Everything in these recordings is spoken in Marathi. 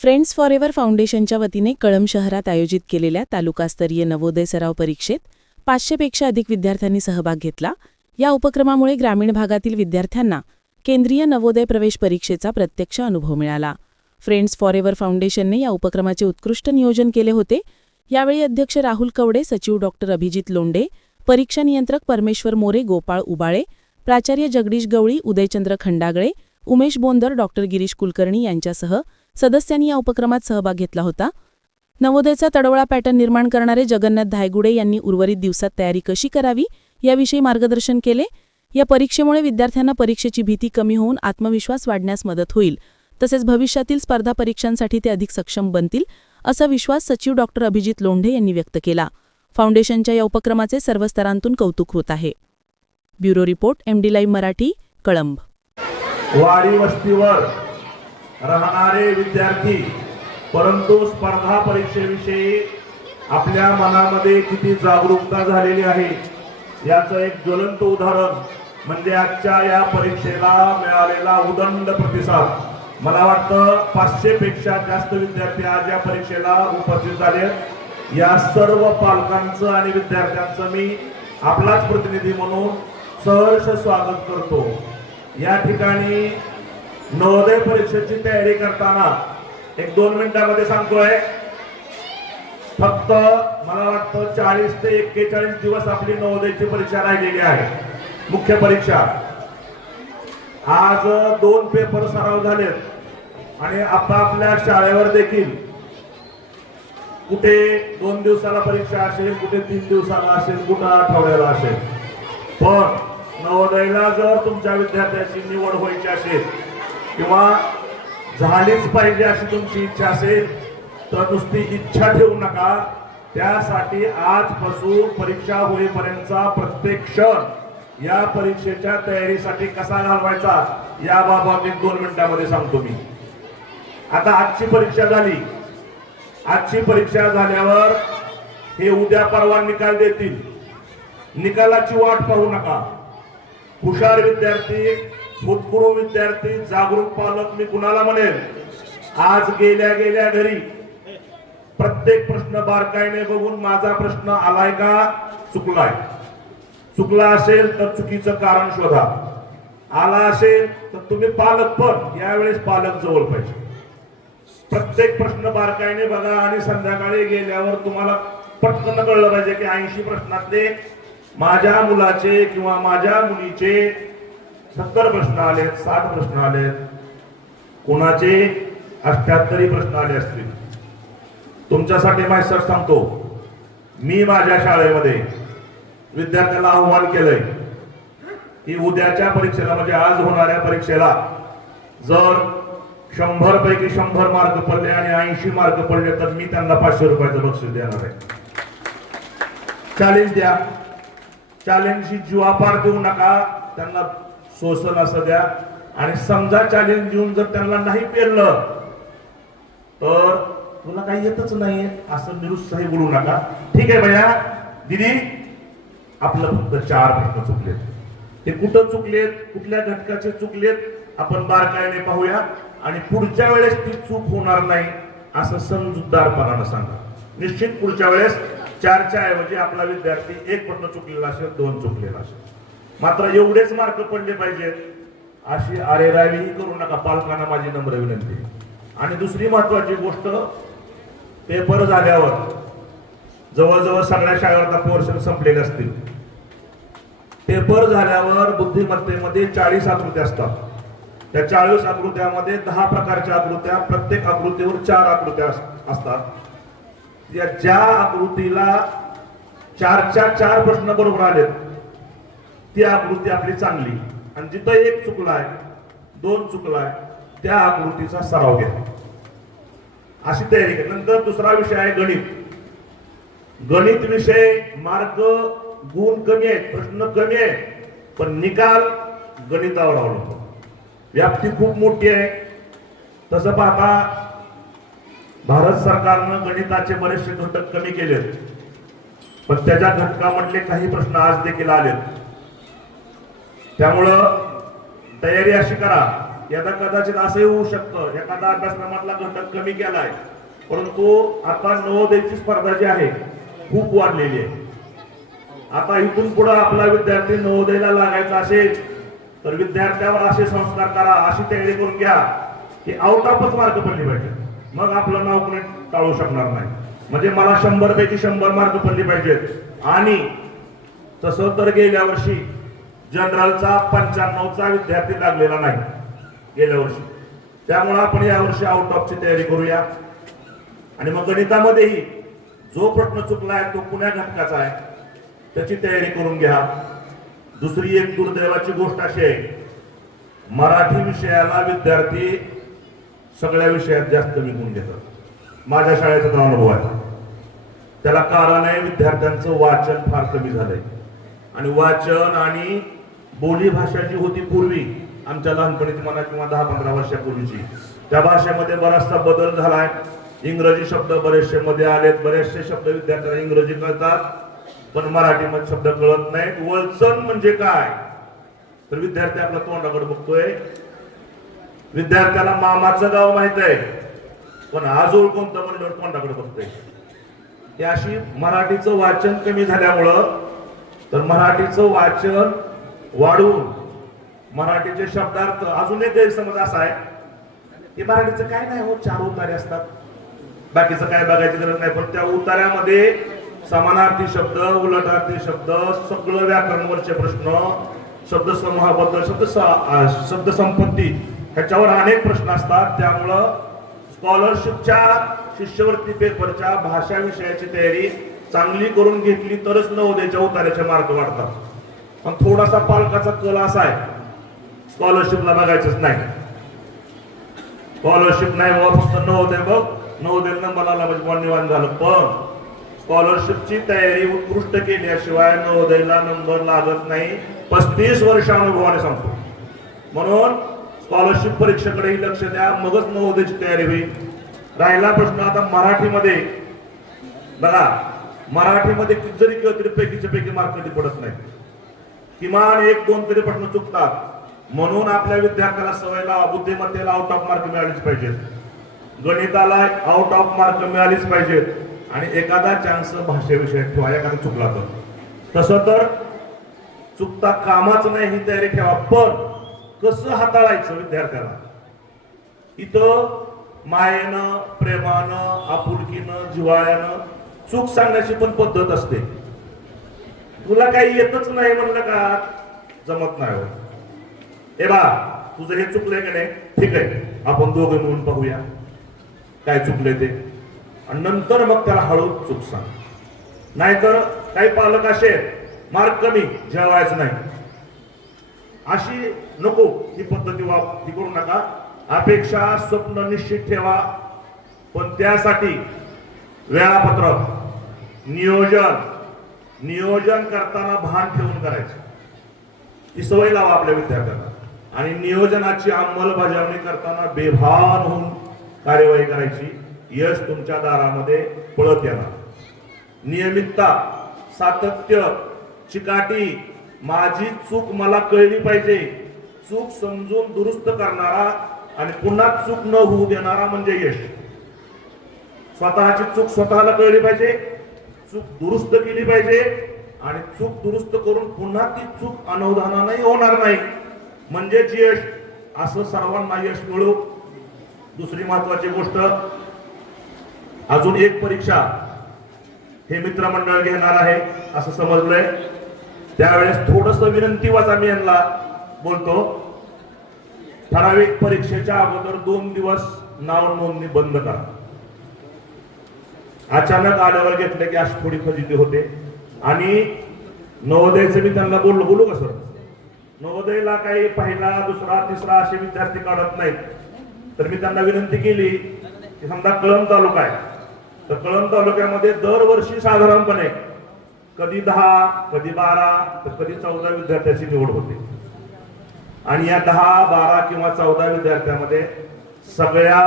फ्रेंड्स फॉर एव्हर फाउंडेशनच्या वतीने कळम शहरात आयोजित केलेल्या तालुकास्तरीय नवोदय सराव परीक्षेत पाचशेपेक्षा अधिक विद्यार्थ्यांनी सहभाग घेतला. या उपक्रमामुळे ग्रामीण भागातील विद्यार्थ्यांना केंद्रीय नवोदय प्रवेश परीक्षेचा प्रत्यक्ष अनुभव मिळाला. फ्रेंड्स फॉर एव्हर फाउंडेशनने या उपक्रमाचे उत्कृष्ट नियोजन केले होते. यावेळी अध्यक्ष राहुल कवडे सचिव डॉक्टर अभिजित लोंडे परीक्षा नियंत्रक परमेश्वर मोरे गोपाळ उबाळे प्राचार्य जगदीश गवळी उदयचंद्र खंडागळे उमेश बोंदर डॉक्टर गिरीश कुलकर्णी यांच्यासह सदस्यांनी या उपक्रमात सहभाग घेतला होता. नवोदयचा तडवळा पॅटर्न निर्माण करणारे जगन्नाथ धायगुडे यांनी उर्वरित दिवसात तयारी कशी करावी याविषयी मार्गदर्शन केले. या परीक्षेमुळे विद्यार्थ्यांना परीक्षेची भीती कमी होऊन आत्मविश्वास वाढण्यास मदत होईल. तसेच भविष्यातील स्पर्धा परीक्षांसाठी ते अधिक सक्षम बनतील असा विश्वास सचिव डॉक्टर अभिजित लोंढे यांनी व्यक्त केला. फाउंडेशनच्या या उपक्रमाचे सर्व स्तरांतून कौतुक होत आहे. Bureau report MD live Marathi Kalamb. वाडी वस्तीवर राहणारे विद्यार्थी परंतु स्पर्धा परीक्षेविषयी आपल्या मनामध्ये किती जागरूकता झालेली आहे याचं एक ज्वलंत उदाहरण म्हणजे आजच्या या परीक्षेला मिळालेला उदंड प्रतिसाद. मला वाटतं पाचशे पेक्षा जास्त विद्यार्थी आज या परीक्षेला उपस्थित झाले या सर्व पालकांचं आणि विद्यार्थ्यांचं मी आपलाच प्रतिनिधी म्हणून सहर्ष स्वागत करतो. या ठिकाणी नवोदय परीक्षेची तयारी करताना एक दोन मिनिटांमध्ये सांगतोय. फक्त मला वाटतं चाळीस ते एक्केचाळीस दिवस आपली नवोदयची परीक्षा राहिलेली आहे. मुख्य परीक्षा. आज दोन पेपर सराव झालेत. आणि आपापल्या शाळेवर देखील. कुठे दोन दिवसाला परीक्षा असेल कुठे तीन दिवसाला असेल कुठं आठवड्याला असेल. पण नवोदयला जर तुमच्या विद्यार्थ्याची निवड व्हायची असेल किंवा झालीच पाहिजे अशी तुमची इच्छा असेल तर नुसती इच्छा ठेवू नका. त्यासाठी आजपासून परीक्षा होईपर्यंतचा प्रत्येक क्षण या परीक्षेच्या तयारीसाठी कसा घालवायचा याबाबत मी दोन मिनिटांमध्ये सांगतो मी. आता आजची परीक्षा झाली. आजची परीक्षा झाल्यावर हे उद्या परवा निकाल देतील. निकालाची वाट पाहू नका. हुशार विद्यार्थी भूतपूर्व विद्यार्थी जागरूक पालक मी कुणाला म्हणेल आज गेल्या गेल्या घरी प्रत्येक प्रश्न बारकाईने बघून माझा प्रश्न आलाय का? चुकलाय. चुकला असेल तर चुकीचं कारण शोधा. आला असेल तर तुम्ही पालक पण यावेळेस पालक जवळ पाहिजे. प्रत्येक प्रश्न बारकाईने बघा आणि संध्याकाळी गेल्यावर तुम्हाला पटकन कळलं पाहिजे की ऐंशी प्रश्नातले माझ्या मुलाचे किंवा माझ्या मुलीचे सत्तर प्रश्न आलेत साठ प्रश्न आलेत कोणाचे अठ्याहत्तरी प्रश्न आले असतील? तुमच्यासाठी मास्टर सांगतो. मी माझ्या शाळेमध्ये विद्यार्थ्याला आव्हान केलंय की उद्याच्या परीक्षेला म्हणजे आज होणाऱ्या परीक्षेला जर शंभर पैकी शंभर मार्क पडले आणि ऐंशी मार्क पडले तर मी त्यांना पाचशे रुपयाचं बक्षीस देणार आहे. चॅलेंज द्या. चॅलेंजची जीवापार देऊ नका. त्यांना शोषण असं द्या. आणि समजा चॅलेंज देऊन जर त्यांना नाही पेरलं तर तुला काही येतच नाही असं निरुत्साही बोलू नका. ठीक आहे भैया. दिदी आपलं फक्त चार प्रश्न चुकलेत. ते कुठं चुकलेत कुठल्या घटकाचे चुकलेत आपण बारकाईने पाहूया. आणि पुढच्या वेळेस ती चूक होणार नाही असं समजूतदारपणानं सांगा. निश्चित पुढच्या वेळेस चारच्या ऐवजी आपला विद्यार्थी एक प्रश्न चुकलेला असेल दोन चुकलेला असेल. मात्र एवढेच मार्क पडले पाहिजेत अशी आरेरावीही करू नका. पालकांना माझी नम्र विनंती. आणि दुसरी महत्वाची गोष्ट पेपर झाल्यावर जवळजवळ सगळ्या शाळेवर पोर्शन संपलेले असतील. पेपर झाल्यावर बुद्धिमत्तेमध्ये चाळीस आकृत्या असतात. त्या चाळीस आकृत्यामध्ये दहा प्रकारच्या आकृत्या प्रत्येक आकृतीवर चार आकृत्या असतात. या ज्या आकृतीला चारच्या चार प्रश्न बरोबर आलेत ती आकृती आपली चांगली. आणि जिथं एक चुकलाय दोन चुकलाय त्या आकृतीचा सराव घ्या. अशी तयारी करा. नंतर दुसरा विषय आहे गणित. गणित विषय मार्क गुण कमी आहेत प्रश्न कमी आहे पण निकाल गणितावर अवलंबून व्याप्ती खूप मोठी आहे. तसं पाहता भारत सरकारनं गणिताचे बरेचसे घटक कमी केलेत. पण त्याच्या घटकामधले काही प्रश्न आज देखील आलेत. त्यामुळं तयारी अशी करा. यदा कदाचित असंही होऊ शकतं. एखादा अभ्यासक्रमातला घटक कमी केलाय परंतु आता नवोदयची स्पर्धा जी आहे खूप वाढलेली आहे. आता इथून पुढे आपला विद्यार्थी नवोदयला लागायचा असेल तर विद्यार्थ्यावर असे संस्कार करा. अशी तयारी करून घ्या की आउट ऑफच मार्क पडली पाहिजे मग आपलं नाव कोणी टाळू शकणार नाही. म्हणजे मला शंभर पैकी शंभर मार्क पडली पाहिजेत आणि तसं तर गेल्या वर्षी जनरलचा पंच्याण्णवचा विद्यार्थी लागलेला नाही गेल्या वर्षी. त्यामुळे आपण यावर्षी आउट ऑफची तयारी करूया. आणि मग गणितामध्येही जो प्रश्न चुकला आहे तो पुण्या घटकाचा आहे. त्याची तयारी करून घ्या. दुसरी एक दुर्दैवाची गोष्ट अशी आहे मराठी विषयाला विद्यार्थी सगळ्या विषयात जास्त विकून घेतात. माझ्या शाळेचा तर अनुभव आहे. त्याला कारण आहे विद्यार्थ्यांचं वाचन फार कमी झालंय. आणि वाचन आणि बोली भाषा जी होती पूर्वी आमच्या लहानपणीत म्हणा किंवा दहा पंधरा वर्षापूर्वीची. त्या भाषेमध्ये बराचसा बदल झालाय. इंग्रजी शब्द बरेचसे मध्ये आलेत बरेचसे शब्द विद्यार्थ्यांना इंग्रजी कळतात पण मराठीमध्ये शब्द कळत नाहीत. वळचण म्हणजे काय? तर विद्यार्थी आपल्या तोंडाकडे बघतोय. विद्यार्थ्याला मामाचं गाव माहीत आहे पण आजोळ कोणतं म्हणल्यावर तोंडाकडे बघतोय. ही अशी मराठीचं वाचन कमी झाल्यामुळं तर मराठीचं वाचन वाढवून मराठीचे शब्दार्थ अजून एक गैरसमज असा आहे की मराठीचं काय नाही हो चार उतारे असतात. बाकीचं काय बघायची गरज नाही पण त्या उतार्यामध्ये समानार्थी शब्द उलटार्थी शब्द सगळं व्याकरणवरचे प्रश्न शब्दसमूहाबद्दल शब्द शब्दसंपत्ती शब्द संपत्ती ह्याच्यावर अनेक प्रश्न असतात. त्यामुळं स्कॉलरशिपच्या शिष्यवृत्ती पेपरच्या भाषा विषयाची तयारी चांगली करून घेतली तरच नवोदयच्या उतार्याचे मार्ग वाढतात. पण थोडासा पालकाचा कल असा आहे स्कॉलरशिपला बघायचंच नाही. स्कॉलरशिप नाही बाबा फक्त नवोदय बघ. नवोदय नंबर आला म्हणजे बुवा झालं. पण स्कॉलरशिपची तयारी उत्कृष्ट केल्याशिवाय नवोदयला नंबर लागत नाही. पस्तीस वर्ष अनुभवाने सांगतो. म्हणून स्कॉलरशिप परीक्षेकडेही लक्ष द्या. मगच नवोदयची तयारी होईल. राहिला प्रश्न आता मराठीमध्ये. बघा मराठीमध्ये किती जरी किंवा तरी पैकीच्या पैकी मार्क कधी पडत नाही. किमान एक दोन तरी प्रश्न चुकतात. म्हणून आपल्या विद्यार्थ्याला सवयला बुद्धिमत्तेला आउट ऑफ मार्क मिळालीच पाहिजेत. गणिताला आउट ऑफ मार्क मिळालीच पाहिजेत. आणि एखादा चान्स भाषेविषयी ठेवा एखादा चुकला तर. तसं तर चुकता कामाच नाही ही तयारी ठेवा. पण कसं हाताळायचं विद्यार्थ्याला? इथं मायेनं प्रेमानं आपुलकीनं जिव्हाळ्यानं चूक सांगण्याची पण पद्धत असते. तुला काही येतच नाही म्हणलं का? जमत नाही हो. हे बा तुझं हे चुकलंय का नाही? ठीक आहे. आपण दोघे मिळून पाहूया. काय चुकलंय ते. आणि नंतर मग त्याला हळू चूक सांग. नाहीतर काही पालक असे मार्क कमी जेवायचं नाही. अशी नको ही पद्धती वाप ही करू नका. अपेक्षा स्वप्न निश्चित ठेवा. पण त्यासाठी वेळापत्रक नियोजन नियोजन करताना भान ठेवून करायचं. ही सवय लावा आपल्या विद्यार्थ्यांना. आणि नियोजनाची अंमलबजावणी करताना बेभान होऊन कार्यवाही करायची. यश तुमच्या दारामध्ये पळत येणार. नियमितता सातत्य चिकाटी माझी चूक मला कळली पाहिजे. चूक समजून दुरुस्त करणारा आणि पुन्हा चूक न होऊ देणारा म्हणजे यश. स्वतःची चूक स्वतःला कळली पाहिजे. चूक दुरुस्त केली पाहिजे आणि चूक दुरुस्त करून पुन्हा ती चूक अनवधानानंही होणार नाही. म्हणजेच यश असं सर्वांना यश मिळू. दुसरी महत्वाची गोष्ट अजून एक परीक्षा हे मित्रमंडळ घेणार आहे असं समजलंय. त्यावेळेस थोडस विनंती वाचा मी यांना बोलतो. ठराविक परीक्षेच्या अगोदर दोन दिवस नाव नोंदणी बंद करा. अचानक आल्यावर घेतलं की अशी थोडी फजिती होते. आणि नवोदयचं मी त्यांना बोललो बोलू का सर? नवोदयला काही पहिला दुसरा तिसरा असे विद्यार्थी काढत नाहीत. तर मी त्यांना विनंती केली की समजा कळंब तालुका आहे. तर कळम तालुक्यामध्ये दरवर्षी साधारणपणे कधी दहा कधी बारा तर कधी चौदा विद्यार्थ्याची निवड होते. आणि या दहा बारा किंवा चौदा विद्यार्थ्यामध्ये सगळ्या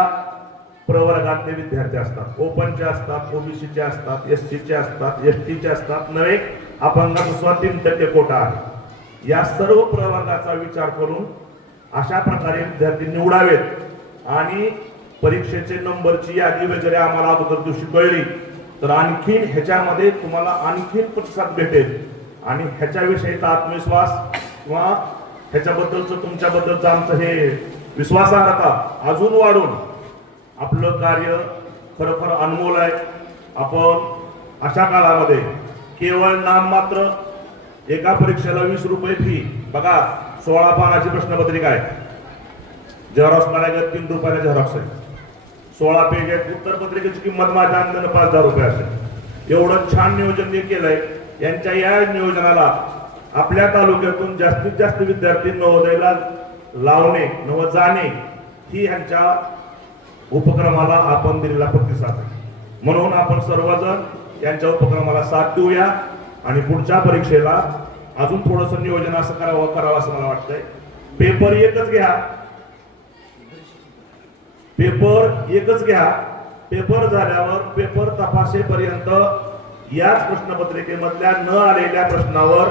प्रवर्गातले विद्यार्थी असतात. ओपनचे असतात ओबीसीचे असतात एस टीचे असतात एस टीचे असतात. नव्हे अपंगानुसार तीन टक्के कोटा आहे. या सर्व प्रवर्गाचा विचार करून अशा प्रकारे विद्यार्थी निवडावेत. आणि परीक्षेचे नंबरची यादी वगैरे आम्हाला अगोदर दिवशी कळली. तर आणखीन ह्याच्यामध्ये तुम्हाला आणखीन प्रतिसाद भेटेल. आणि ह्याच्याविषयीचा आत्मविश्वास किंवा ह्याच्याबद्दलचं तुमच्याबद्दलचं आमचं हे विश्वासार्हता अजून वाढून आपलं कार्य खरोखर अनमोल आहे. आपण अशा काळामध्ये केवळ नाम मात्र एका परीक्षेला वीस रुपये फी बघा सोळा पानाची प्रश्नपत्रिका आहे. झेरॉक्स काढायला तीन रुपयाला झेरॉक्स आहे. सोळा पेज आहेत. उत्तर पत्रिकेची किंमत माझ्या अंदाने पाच हजार रुपये असेल. एवढं छान नियोजन मी केलंय. यांच्या या नियोजनाला आपल्या तालुक्यातून जास्तीत जास्त विद्यार्थी नवोदयला लावणे नव जाणे ही ह्यांच्या उपक्रमाला आपण दिलेला प्रतिसाद. म्हणून आपण सर्वजण यांच्या उपक्रमाला साथ देऊया आणि पुढच्या परीक्षेला अजून थोडंसं नियोजन असं करावं करावं असं मला वाटतंय. पेपर एकच घ्या. पेपर एकच घ्या. पेपर झाल्यावर पेपर तपासेपर्यंत याच प्रश्नपत्रिकेमधल्या न आलेल्या प्रश्नावर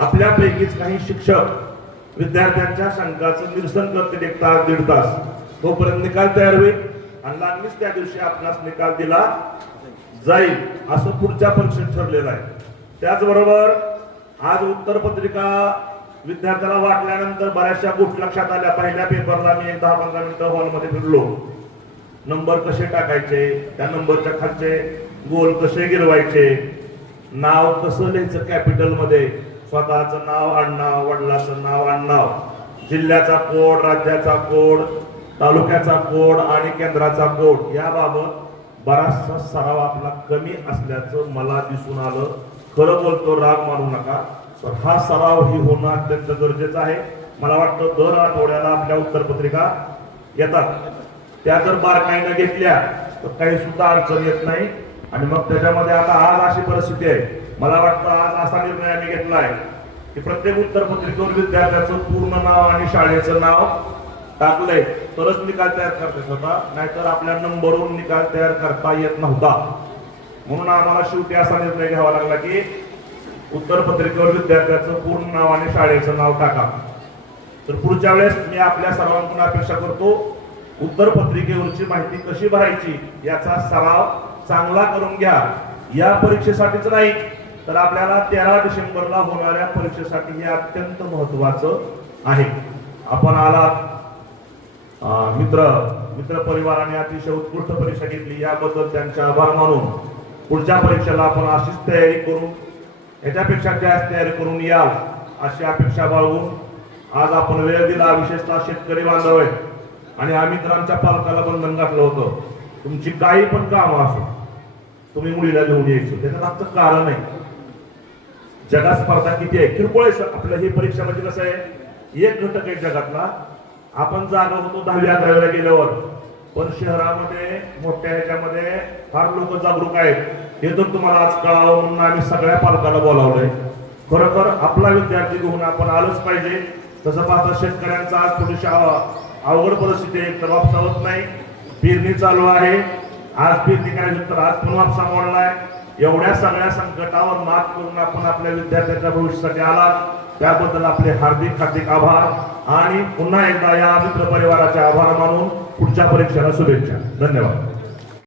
आपल्यापैकीच काही शिक्षक विद्यार्थ्यांच्या शंकाचं निरसन करते एक तास दीड तास. तोपर्यंत निकाल तयार होईल. आणि लागलीच त्या दिवशी आपणास निकाल दिला जाईल असं पुढच्या परीक्षेत ठरलेलं आहे. त्याचबरोबर आज उत्तर पत्रिका विद्यार्थ्याला वाटल्यानंतर बऱ्याचशा गोष्टी लक्षात आल्या. पहिल्या पेपरला मी एक दहा पंधरा मिनिटं हॉलमध्ये फिरलो. नंबर कसे टाकायचे? त्या नंबरच्या खालचे गोल कसे गिरवायचे? नाव कसं लिहायचं कॅपिटलमध्ये? स्वतःचं नाव आडनाव वडिलाचं नाव आडनाव. जिल्ह्याचा कोड राज्याचा कोड तालुक्याचा कोड आणि केंद्राचा कोड याबाबत बराचसा सराव आपला कमी असल्याचं मला दिसून आलं. खरं बोलतो राग मानू नका. तर हा सराव ही होणं अत्यंत गरजेचं आहे. मला वाटतं दर आठवड्याला आपल्या उत्तरपत्रिका येतात. त्या जर बारकाईनं घेतल्या तर काही सुद्धा अडचण येत नाही. आणि मग त्याच्यामध्ये आता आज अशी परिस्थिती आहे. मला वाटतं आज असा निर्णय आम्ही घेतला आहे की प्रत्येक उत्तरपत्रिकेवर विद्यार्थ्याचं पूर्ण नाव आणि शाळेचं नाव टाकलंय. तरच निकाल तयार करता येत होता नाहीतर आपल्या नंबरवरून निकाल तयार करता येत नव्हता. म्हणून आम्हाला शेवटी असा निर्णय घ्यावा लागला की उत्तरपत्रिकेवर विद्यार्थ्याचं पूर्ण नाव आणि शाळेचं नाव टाका. तर पुढच्या वेळेस मी आपल्या सर्वांकडून अपेक्षा करतो उत्तर पत्रिकेवरची माहिती कशी भरायची याचा सराव चांगला करून घ्या. या परीक्षेसाठीच नाही तर आपल्याला तेरा डिसेंबरला होणाऱ्या परीक्षेसाठी हे अत्यंत महत्वाचं आहे. आपण आलात मित्र मित्र परिवाराने अतिशय उत्कृष्ट परीक्षा घेतली याबद्दल त्यांचे आभार मानून पुढच्या परीक्षेला आपण अशीच तयारी करून याच्यापेक्षा जास्त तयारी करून याल अशी अपेक्षा बाळगून आज आपण वेळ दिला विशेषतः शेतकरी बांधव आहे आणि आम्ही तर आमच्या पालकाला बंधन घातलं होतं. तुमची काही पण कामं असो तुम्ही मुलीला घेऊन यायचो. त्याचं आमचं कारण आहे जगात स्पर्धा किती आहे? किरकोळ आहे सर. आपलं ही परीक्षा म्हणजे कसं आहे? एक घटक आहे जगातला आपण जागा होतो दहावी अकरावीला गेल्यावर. पण शहरामध्ये मोठ्या ह्याच्यामध्ये फार लोक जागरूक आहेत. हे तर तुम्हाला आज कळावं म्हणून आम्ही सगळ्या पालकाला बोलावलंय. खरोखर आपला विद्यार्थी घेऊन आपण आलोच पाहिजे. तसं पाहता शेतकऱ्यांचा आज थोडीशी अवघड परिस्थिती आहे. तर वापसा होत नाही. पेरणी चालू आहे. आज पेरणी करायची तर आज पण वापसा मोडलाय एवढ्या सगळ्या संकटावर मात करून आपण आपल्या विद्यार्थ्यांच्या भविष्यासाठी आला त्याबद्दल आपले हार्दिक हार्दिक आभार. आणि पुन्हा एकदा या मित्र परिवाराचे आभार मानून पुढच्या परीक्षेला शुभेच्छा. धन्यवाद.